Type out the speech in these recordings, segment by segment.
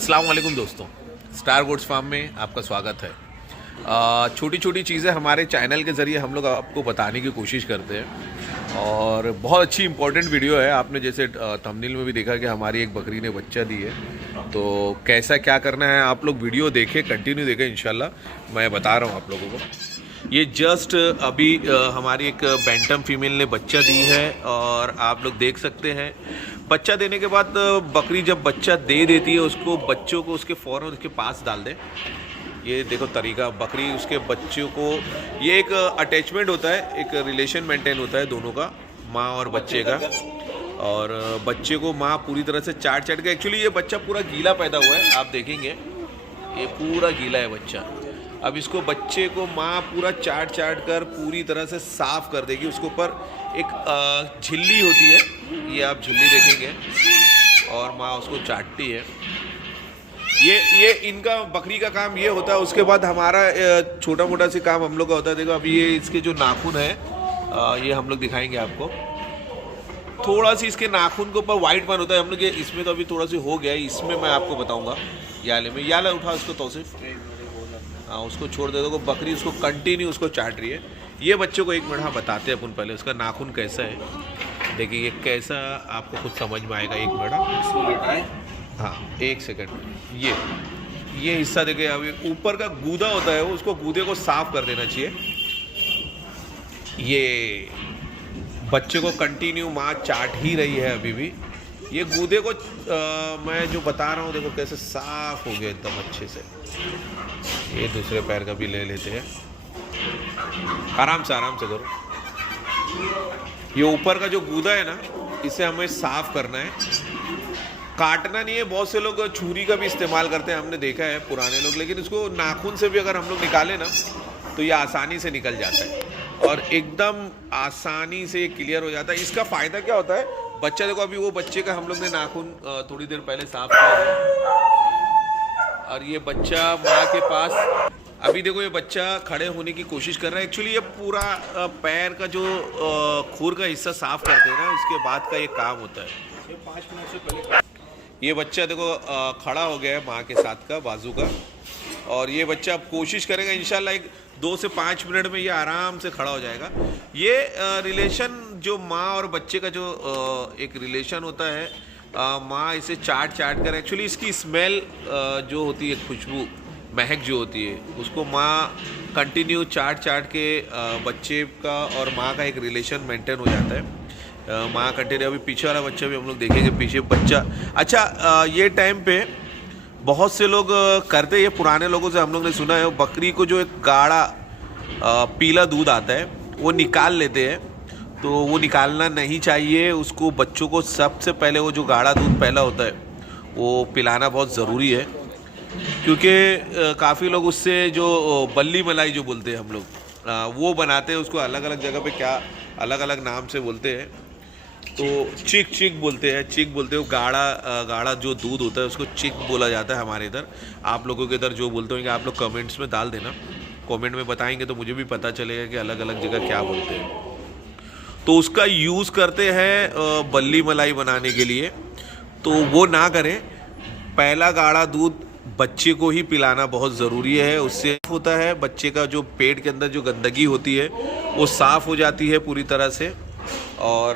अस्सलाम वालेकुम दोस्तों, स्टार गोट्स फार्म में आपका स्वागत है। छोटी छोटी चीज़ें हमारे चैनल के ज़रिए हम लोग आपको बताने की कोशिश करते हैं और बहुत अच्छी इंपॉर्टेंट वीडियो है। आपने जैसे थंबनेल में भी देखा कि हमारी एक बकरी ने बच्चा दी है, तो कैसा क्या करना है आप लोग वीडियो देखें, कंटिन्यू देखें, इंशाल्लाह मैं बता रहा हूँ आप लोगों को। ये जस्ट अभी हमारी एक बैंटम फीमेल ने बच्चा दी है और आप लोग देख सकते हैं। बच्चा देने के बाद बकरी जब बच्चा दे देती है उसको बच्चों को उसके फ़ौरन उसके पास डाल दें। ये देखो तरीका, बकरी उसके बच्चों को, ये एक अटैचमेंट होता है, एक रिलेशन मेंटेन होता है दोनों का, माँ और बच्चे का। और बच्चे को माँ पूरी तरह से चाट चाट के, एक्चुअली ये बच्चा पूरा गीला पैदा हुआ है, आप देखेंगे ये पूरा गीला है बच्चा। अब इसको बच्चे को माँ पूरा चाट चाट कर पूरी तरह से साफ़ कर देगी। उसके ऊपर एक झिल्ली होती है, ये आप झिल्ली देखेंगे, और माँ उसको चाटती है। ये इनका बकरी का काम ये होता है। उसके बाद हमारा छोटा मोटा सी काम हम लोग का होता है। देखो अभी ये इसके जो नाखून है, ये हम लोग दिखाएंगे आपको। थोड़ा सी इसके नाखून के ऊपर वाइट पन होता है, हम लोग ये इसमें तो अभी थोड़ा सी हो गया है, इसमें मैं आपको बताऊंगा। याले में याला उठा उसको तौसीफ, हाँ उसको छोड़ दे दो। बकरी उसको कंटिन्यू उसको चाट रही है। ये बच्चों को एक मिनट हाँ बताते हैं अपन पहले उसका नाखून कैसा है। देखिए ये कैसा, आपको खुद समझ में आएगा। एक मिनट, हाँ एक सेकंड। ये हिस्सा देखिए, अभी ऊपर का गूदा होता है, उसको गूदे को साफ कर देना चाहिए। ये बच्चे को कंटिन्यू माँ चाट ही रही है अभी भी। ये गूदे को मैं जो बता रहा हूँ देखो कैसे साफ हो गया एकदम अच्छे से। ये दूसरे पैर का भी ले लेते हैं, आराम से करो। ये ऊपर का जो गूदा है ना, इसे हमें साफ करना है, काटना नहीं है। बहुत से लोग छुरी का भी इस्तेमाल करते हैं, हमने देखा है पुराने लोग, लेकिन इसको नाखून से भी अगर हम लोग निकालें ना तो ये आसानी से निकल जाता है और एकदम आसानी से क्लियर हो जाता है। इसका फ़ायदा क्या होता है, बच्चा देखो अभी वो बच्चे का हम लोग ने नाखून थोड़ी देर पहले साफ किया है और ये बच्चा माँ के पास, अभी देखो ये बच्चा खड़े होने की कोशिश कर रहा है। एक्चुअली ये पूरा पैर का जो खुर का हिस्सा साफ करते हैं ना, उसके बाद का ये काम होता है। 5 मिनट से पहले ये बच्चा देखो खड़ा हो गया है माँ के साथ का बाजू का, और ये बच्चा अब कोशिश करेगा इंशाल्लाह 2 से 5 मिनट में ये आराम से खड़ा हो जाएगा। ये रिलेशन जो माँ और बच्चे का जो एक रिलेशन होता है, माँ इसे चाट चाट कर, एक्चुअली इसकी स्मेल जो होती है, खुशबू महक जो होती है, उसको माँ कंटिन्यू चाट चाट के बच्चे का और माँ का एक रिलेशन मेंटेन हो जाता है। माँ कंटिन्यू, अभी पीछे वाला बच्चा भी हम लोग देखेंगे, पीछे बच्चा। अच्छा ये टाइम पे बहुत से लोग करते, ये पुराने लोगों से हम लोग ने सुना है, बकरी को जो एक गाढ़ा पीला दूध आता है वो निकाल लेते हैं, तो वो निकालना नहीं चाहिए। उसको बच्चों को सबसे पहले वो जो गाढ़ा दूध पहला होता है वो पिलाना बहुत ज़रूरी है, क्योंकि काफ़ी लोग उससे जो बल्ली मलाई जो बोलते हैं हम लोग, वो बनाते हैं। उसको अलग अलग जगह पे क्या अलग अलग नाम से बोलते हैं, तो चिक बोलते हैं, चिक बोलते हैं। गाढ़ा जो दूध होता है उसको चिक बोला जाता है हमारे इधर। आप लोगों के इधर जो बोलते होंगे आप लोग कमेंट्स में डाल देना, कमेंट में बताएंगे तो मुझे भी पता चलेगा कि अलग अलग जगह क्या बोलते हैं। तो उसका यूज़ करते हैं बल्ली मलाई बनाने के लिए, तो वो ना करें। पहला गाढ़ा दूध बच्चे को ही पिलाना बहुत ज़रूरी है। उससे होता है बच्चे का जो पेट के अंदर जो गंदगी होती है वो साफ़ हो जाती है पूरी तरह से, और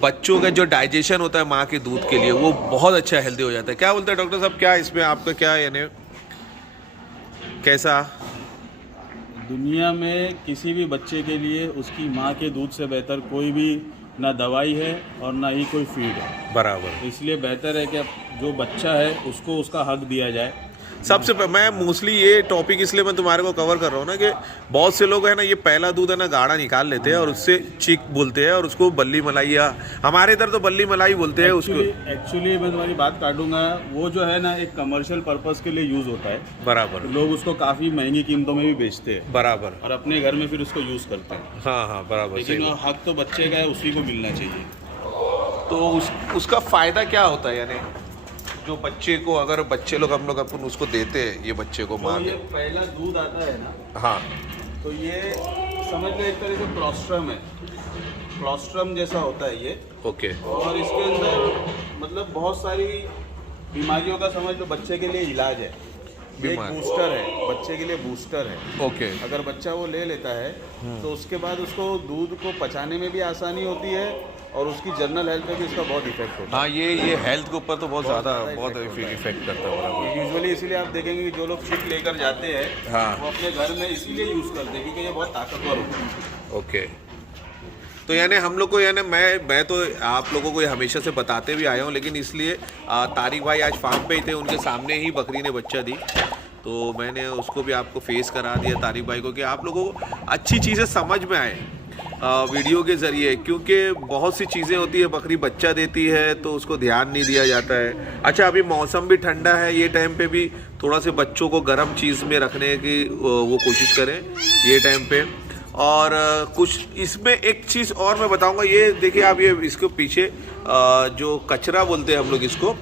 बच्चों का जो डाइजेशन होता है माँ के दूध के लिए वो बहुत अच्छा हेल्दी हो जाता है। क्या बोलते हैं डॉक्टर साहब, क्या इसमें आपका क्या यानी कैसा? दुनिया में किसी भी बच्चे के लिए उसकी माँ के दूध से बेहतर कोई भी ना दवाई है और ना ही कोई फीड है। बराबर। इसलिए बेहतर है कि जो बच्चा है उसको उसका हक दिया जाए। सबसे मैं मोस्टली ये टॉपिक इसलिए मैं तुम्हारे को कवर कर रहा हूँ ना, कि बहुत से लोग है ना, ये पहला दूध है ना गाढ़ा निकाल लेते हैं और उससे चिक बोलते हैं और उसको बल्ली मलाई, या हमारे इधर तो बल्ली मलाई बोलते हैं उसको। एक्चुअली मैं तुम्हारी बात काटूंगा, वो जो है ना एक कमर्शियल पर्पस के लिए यूज़ होता है। बराबर। लोग उसको काफ़ी महंगी कीमतों में भी बेचते हैं। बराबर। और अपने घर में फिर उसको यूज़ करते हैं। हाँ बराबर। लेकिन हक तो बच्चे का है, उसी को मिलना चाहिए। तो उसका फ़ायदा क्या होता है, यानी जो बच्चे को, अगर बच्चे लोग हम लोग अपन उसको देते हैं, ये बच्चे को माँ, ये पहला दूध आता है ना, हाँ, तो ये समझ लो एक तरह से क्लोस्ट्रम है, क्लोस्ट्रम जैसा होता है ये। ओके। और इसके अंदर मतलब बहुत सारी बीमारियों का समझ लो बच्चे के लिए इलाज है, एक बीमार। बूस्टर है, बच्चे के लिए बूस्टर है। ओके। अगर बच्चा वो ले लेता है तो उसके बाद उसको दूध को पचाने में भी आसानी होती है और उसकी जनरल हेल्थ पे भी इसका बहुत इफेक्ट होता हाँ, ये हेल्थ के ऊपर तो बहुत ज़्यादा बहुत effect होता है। इफेक्ट करता है बराबर। है। यूजुअली इसीलिए आप देखेंगे कि जो लोग फिट लेकर जाते हैं हाँ। वो अपने घर में इसीलिए यूज़ करते हैं क्योंकि ये बहुत ताकतवर होता है। ओके। तो यानी हम लोग को यानी मैं तो आप लोगों को ये हमेशा से बताते भी आया हूँ, लेकिन इसलिए तारिक भाई आज फार्म पे ही थे, उनके सामने ही बकरी ने बच्चा दी, तो मैंने उसको भी आपको फेस करा दिया तारिक भाई को कि आप लोगों को अच्छी चीज़ें समझ में आए वीडियो के ज़रिए, क्योंकि बहुत सी चीज़ें होती है, बकरी बच्चा देती है तो उसको ध्यान नहीं दिया जाता है। अच्छा, अभी मौसम भी ठंडा है, ये टाइम पे भी थोड़ा से बच्चों को गर्म चीज़ में रखने की वो कोशिश करें ये टाइम पे। और कुछ इसमें एक चीज़ और मैं बताऊंगा, ये देखिए आप, ये इसको पीछे जो कचरा बोलते हैं हम लोग इसको,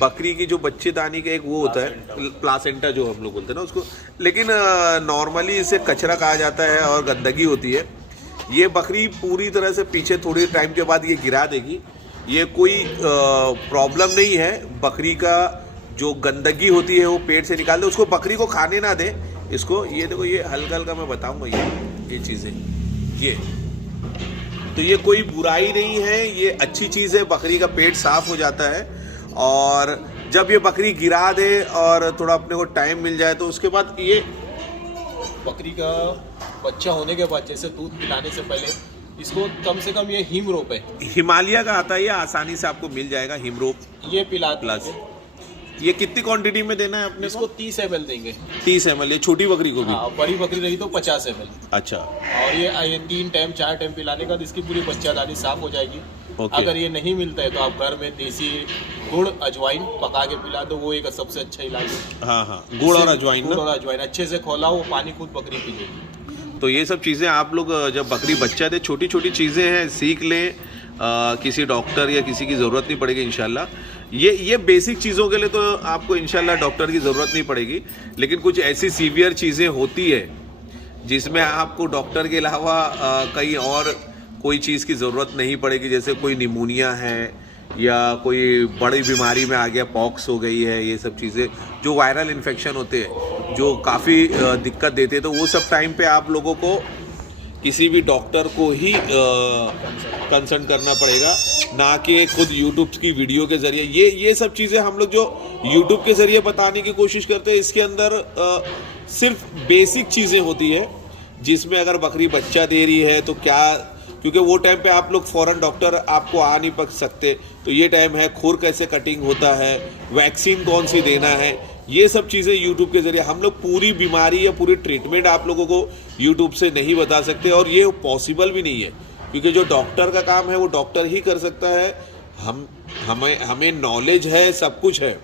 बकरी की जो बच्चेदानी का एक वो होता है प्लासेंटा जो हम लोग बोलते हैं ना उसको, लेकिन नॉर्मली इसे कचरा कहा जाता है और गंदगी होती है। ये बकरी पूरी तरह से पीछे थोड़ी टाइम के बाद ये गिरा देगी, ये कोई प्रॉब्लम नहीं है। बकरी का जो गंदगी होती है वो पेट से निकाल दे, उसको बकरी को खाने ना दे इसको। ये देखो, ये हल्का हल्का मैं बताऊंगा ये चीज़ें, ये तो ये कोई बुराई नहीं है, ये अच्छी चीज़ है, बकरी का पेट साफ हो जाता है। और जब ये बकरी गिरा दे और थोड़ा अपने को टाइम मिल जाए तो उसके बाद ये बकरी का बच्चा होने के बाद जैसे दूध पिलाने से पहले इसको कम से कम ये हिम रोप है, हिमालय का आता है, ये आसानी से आपको मिल जाएगा हिमरोप ये पिला प्लस। ये कितनी क्वांटिटी में देना है अपने इसको 30 ml देंगे। 30 ml, ये छोटी बकरी को भी? हाँ, बड़ी बकरी रही तो 50 ml। अच्छा। और ये 3 टाइम 4 टाइम पिलाने का इसकी पूरी बच्चादानी साफ हो जाएगी। ओके। अगर ये नहीं मिलता है तो आप घर में देसी गुड़ अजवाइन पका के पिला दो, वो एक सबसे अच्छा इलाज है। हाँ हाँ, गुड़ और अजवाइन गुड़ ना? और अजवाइन अच्छे से खौलाओ, वो पानी खुद बकरी पी लेगी। तो ये सब चीज़ें आप लोग जब बकरी बच्चा दे, छोटी छोटी चीज़ें हैं, सीख लें। किसी डॉक्टर या किसी की ज़रूरत नहीं पड़ेगी इंशाल्लाह। ये बेसिक चीज़ों के लिए तो आपको इंशाल्लाह डॉक्टर की ज़रूरत नहीं पड़ेगी, लेकिन कुछ ऐसी सीवियर चीज़ें होती है जिसमें आपको डॉक्टर के अलावा कहीं और कोई चीज़ की ज़रूरत नहीं पड़ेगी। जैसे कोई निमोनिया है या कोई बड़ी बीमारी में आ गया, पॉक्स हो गई है, ये सब चीज़ें जो वायरल इन्फेक्शन होते हैं जो काफ़ी दिक्कत देते हैं, तो वो सब टाइम पे आप लोगों को किसी भी डॉक्टर को ही कंसल्ट करना पड़ेगा, ना कि खुद यूट्यूब की वीडियो के ज़रिए। ये सब चीज़ें हम लोग जो यूट्यूब के ज़रिए बताने की कोशिश करते हैं, इसके अंदर सिर्फ बेसिक चीज़ें होती है, जिसमें अगर बकरी बच्चा दे रही है तो क्या, क्योंकि वो टाइम पे आप लोग फ़ौरन डॉक्टर आपको आ नहीं पक सकते, तो ये टाइम है खुर कैसे कटिंग होता है, वैक्सीन कौन सी देना है, ये सब चीज़ें यूट्यूब के ज़रिए हम लोग पूरी बीमारी या पूरी ट्रीटमेंट आप लोगों को यूट्यूब से नहीं बता सकते, और ये पॉसिबल भी नहीं है, क्योंकि जो डॉक्टर का काम है वो डॉक्टर ही कर सकता है। हमें नॉलेज है, सब कुछ है,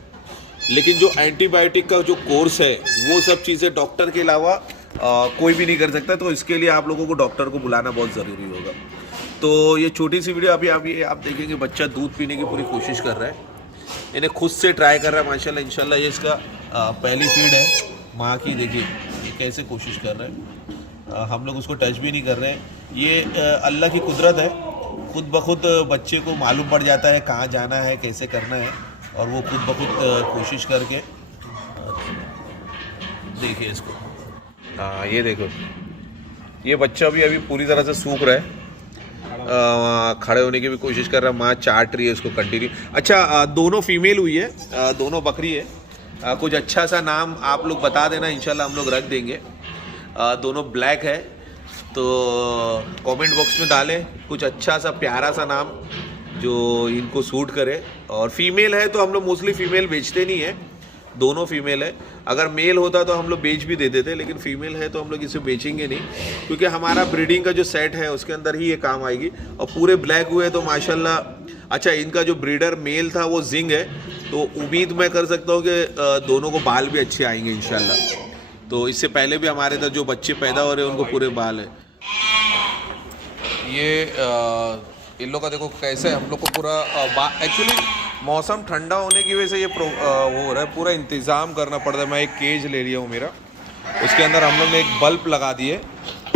लेकिन जो एंटीबायोटिक का जो कोर्स है वो सब चीज़ें डॉक्टर के अलावा कोई भी नहीं कर सकता, तो इसके लिए आप लोगों को डॉक्टर को बुलाना बहुत ज़रूरी होगा। तो ये छोटी सी वीडियो अभी आप देखेंगे, बच्चा दूध पीने की पूरी कोशिश कर रहा है, इन्हें खुद से ट्राई कर रहा है माशाल्लाह। इंशाल्लाह ये इसका पहली फीड है माँ की। देखिए ये कैसे कोशिश कर रहा है, हम लोग उसको टच भी नहीं कर रहे हैं। ये अल्लाह की कुदरत है, खुद ब खुद बच्चे को मालूम पड़ जाता है कहाँ जाना है, कैसे करना है, और वो खुद ब खुद कोशिश करके देखिए इसको। हाँ ये देखो, ये बच्चा भी अभी पूरी तरह से सूख रहा है, खड़े होने की भी कोशिश कर रहा है, माँ चाट रही है उसको कंटिन्यू। अच्छा, दोनों फीमेल हुई है, दोनों बकरी है। कुछ अच्छा सा नाम आप लोग बता देना, इंशाल्लाह हम लोग रख देंगे। दोनों ब्लैक है, तो कमेंट बॉक्स में डालें कुछ अच्छा सा प्यारा सा नाम जो इनको सूट करे। और फीमेल है तो हम लोग मोस्टली फीमेल बेचते नहीं है, दोनों फीमेल है। अगर मेल होता तो हम लोग बेच भी देते थे, लेकिन फीमेल है तो हम लोग इसे बेचेंगे नहीं, क्योंकि हमारा ब्रीडिंग का जो सेट है उसके अंदर ही ये काम आएगी। और पूरे ब्लैक हुए तो माशाल्लाह। अच्छा, इनका जो ब्रीडर मेल था वो जिंग है, तो उम्मीद मैं कर सकता हूँ कि दोनों को बाल भी अच्छे आएंगे इंशाल्लाह। तो इससे पहले भी हमारे इधर जो बच्चे पैदा हो रहे हैं उनको पूरे बाल है। ये इन लोग का देखो कैसे हम लोग को पूरा एक्चुअली मौसम ठंडा होने की वजह से ये वो हो रहा है, पूरा इंतज़ाम करना पड़ रहा है। मैं एक केज ले लिया हूँ मेरा, उसके अंदर हम लोग ने एक बल्ब लगा दिए,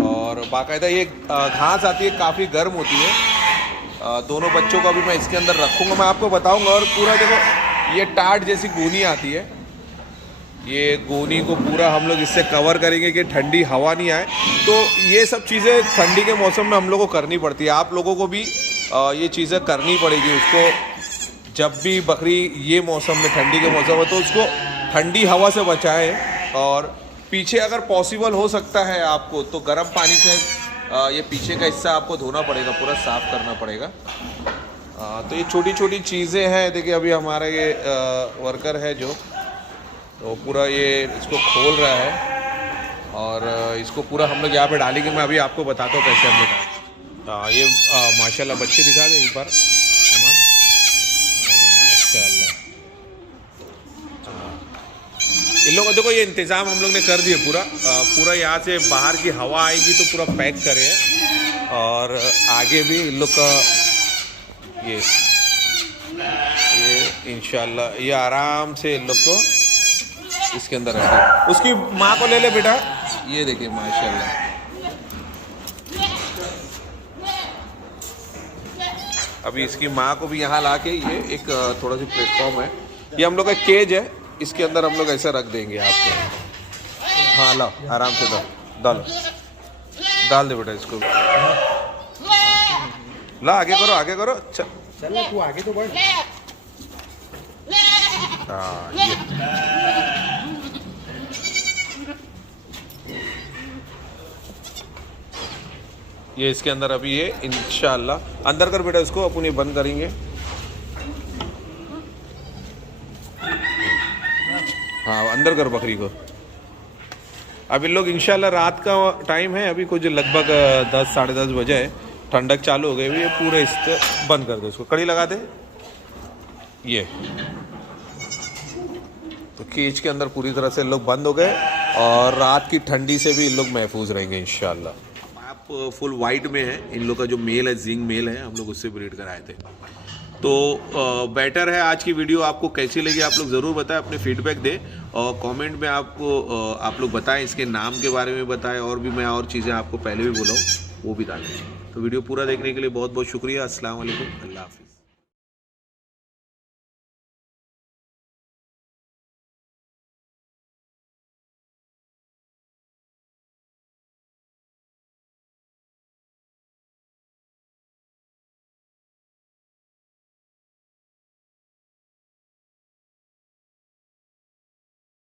और बाकायदा ये घास आती है, काफ़ी गर्म होती है। दोनों बच्चों को अभी मैं इसके अंदर रखूँगा, मैं आपको बताऊँगा। और पूरा देखो ये टाट जैसी गोनी आती है, ये गोनी को पूरा हम लोग इससे कवर करेंगे कि ठंडी हवा नहीं आए। तो ये सब चीज़ें ठंडी के मौसम में हम लोग को करनी पड़ती है, आप लोगों को भी ये चीज़ें करनी पड़ेगी। उसको जब भी बकरी ये मौसम में ठंडी के मौसम में तो उसको ठंडी हवा से बचाएं। और पीछे अगर पॉसिबल हो सकता है आपको तो गर्म पानी से ये पीछे का हिस्सा आपको धोना पड़ेगा, पूरा साफ़ करना पड़ेगा। तो ये छोटी छोटी चीज़ें हैं। देखिए अभी हमारा ये वर्कर है जो तो पूरा ये इसको खोल रहा है और इसको पूरा हम लोग यहाँ पे डालेंगे। मैं अभी आपको बताता हूँ कैसे हम लोग ये माशाल्लाह बच्चे दिखा दें एक बार अमन। माशाल्लाह इन लोगों को देखो ये इंतज़ाम हम लोग ने कर दिए पूरा। पूरा यहाँ से बाहर की हवा आएगी तो पूरा पैक करे हैं। और आगे भी इन लोग का ये इंशाल्लाह ये आराम से इन लोग को इसके अंदर रखें। उसकी माँ को ले ले बेटा, ये देखिए माशाल्लाह। अभी इसकी माँ को भी यहाँ ला के ये एक थोड़ा सी प्लेटफॉर्म है, ये हम लोग का केज है, इसके अंदर हम लोग ऐसे रख देंगे आपको। हाँ लो आराम से डाल दे बेटा इसको। ला आगे करो चल तू आगे तो बढ़। हाँ ये इसके अंदर अभी ये इंशाल्लाह अंदर कर बेटा इसको, अपन ये बंद करेंगे। हाँ अंदर कर बकरी को। अब इन लोग इंशाल्लाह रात का टाइम है, अभी कुछ लगभग 10 साढ़े 10 बजे है, ठंडक चालू हो गई। ये पूरे इससे बंद कर दो, इसको कड़ी लगा दे। ये तो केज के अंदर पूरी तरह से इन लोग बंद हो गए और रात की ठंडी से भी इन लोग महफूज रहेंगे इंशाल्लाह। आप फुल वाइट में है, इन लोग का जो मेल है जिंग मेल है, हम लोग उससे ब्रीड कराए थे। तो बेटर है। आज की वीडियो आपको कैसी लगी आप लोग ज़रूर बताएं, अपने फीडबैक दें और कमेंट में आपको आप लोग बताएं, इसके नाम के बारे में बताएं और भी मैं और चीज़ें आपको पहले भी बोला हूँ वो भी डालें। तो वीडियो पूरा देखने के लिए बहुत बहुत शुक्रिया। अस्सलाम वालेकुम, अल्लाह हाफिज़।